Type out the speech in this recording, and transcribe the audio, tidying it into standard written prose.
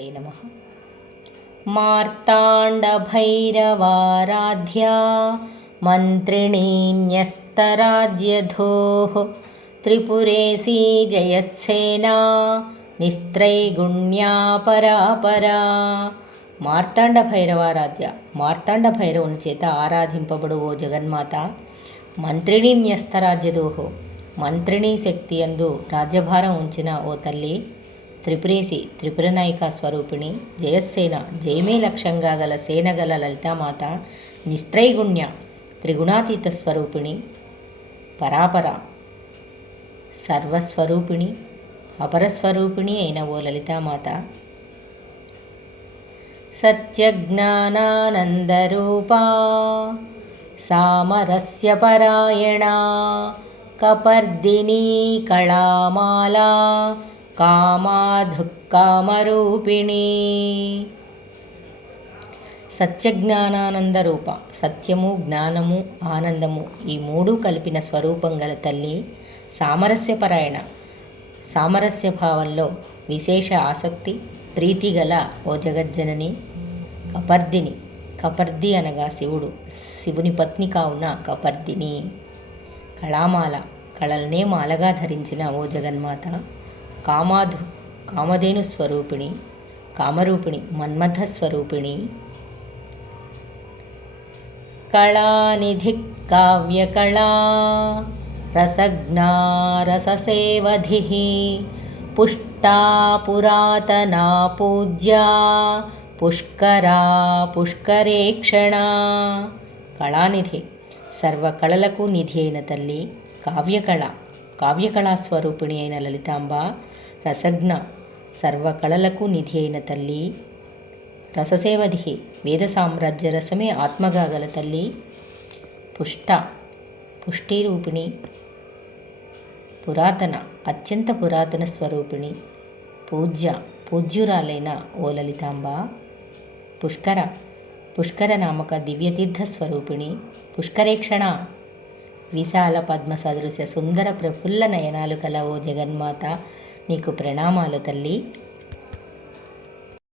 శ్రీమాత్రే నమః. మార్తాండభైరవారాధ్యా మంత్రిణీ న్యస్తరాజ్యధోః త్రిపురేశీ జయత్సేనా నిస్త్రైగుణ్యా పరాపరా. మార్తాండ భైరవారాధ్య, మార్తాండ భైరవుని చేత ఆరాధింపబడు ఓ జగన్మాత, మంత్రిణీ న్యస్తరాజ్యదోహో, మంత్రిణీ శక్తి యందు రాజ్యభారం ఉంచిన ఓ తల్లి, త్రిపురేశి త్రిపురనాయిక స్వరూపిణి, జయసేన జయమే లక్ష్యంగా గల సేనగల లలితామాత, నిస్త్రైగుణ్య త్రిగుణాతీత స్వరూపిణి, పరాపర సర్వస్వరూపిణి, అపరస్వరూపిణి అయిన ఓ లలితామాత, సత్యజ్ఞానానందరూపా సామరస్య పరాయణా కపర్దినీ కళామాలా కామాధుక్కామరూపిణి. సత్యజ్ఞానానందరూప, సత్యము జ్ఞానము ఆనందము ఈ మూడు కలిపిన స్వరూపం గల తల్లి, సామరస్యపరాయణ సామరస్య భావంలో విశేష ఆసక్తి ప్రీతి గల ఓ జగజ్జనని, కపర్దిని, కపర్ది అనగా శివుడు, శివుని పత్ని కావున కపర్దిని, కళామాల కళల్నే మాలగా ధరించిన ఓ జగన్మాత, కామధేను స్వరూపిణి, కామరూపిణి మన్మథ స్వరూపిణి, కళానిధి కావ్యకళా రసజ్ఞా రససేవధి పుష్టా పురాతనా పూజ్యా పుష్కరా పుష్కరేక్షణా. కళానిధి సర్వకళలకు నిధి అయిన తల్లి, కావ్యకళ కావ్యకళాస్వరూపిణి అయిన లలితాంబ, రసజ్ఞ సర్వకళలకు నిధి అయిన తల్లి, రససేవధి వేద సామ్రాజ్య రసమే ఆత్మగా గల తల్లి, పుష్ట పుష్టిరూపిణి, పురాతన అత్యంత పురాతన స్వరూపిణి, పూజ్య పూజ్యురాలైన ఓ లలితాంబ, పుష్కర పుష్కర నామక దివ్యతీర్థ స్వరూపిణి, పుష్కరేక్షణ విశాల పద్మ సదృశ్య సుందర ప్రఫుల్ల నయనాలు కల ఓ జగన్మాత, నీకు ప్రణామాలు తల్లి.